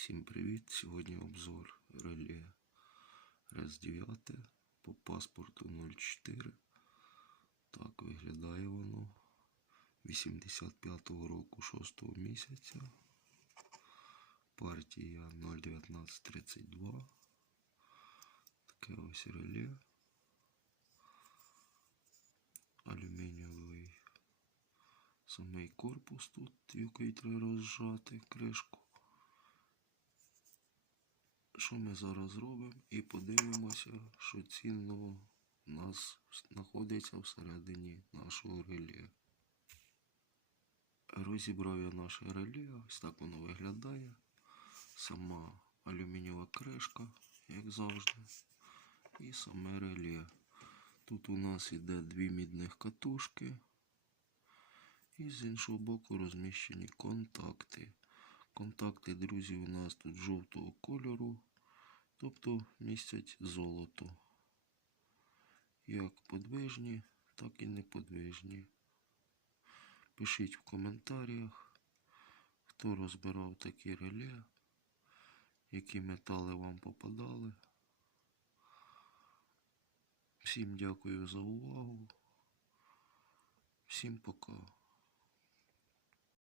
Всім привіт! Сьогодні обзор реле РЕС 9 по паспорту 04. Так виглядає воно 85-го року 6 го місяця. Партія 01932. Таке ось реле. Алюмінієвий самий корпус тут, який треба розжати кришку. Що ми зараз робимо? І подивимося, що цінно у нас знаходиться всередині нашого реле. Розібрав я наше реле, ось так воно виглядає. Сама алюмінієва кришка, як завжди. І саме реле. Тут у нас іде дві мідних катушки. І з іншого боку розміщені контакти. Контакти, друзі, у нас тут жовтого кольору, тобто містять золото. Як подвижні, так і неподвижні. Пишіть в коментарях, хто розбирав такі реле, які метали вам попадали. Всім дякую за увагу. Всім пока.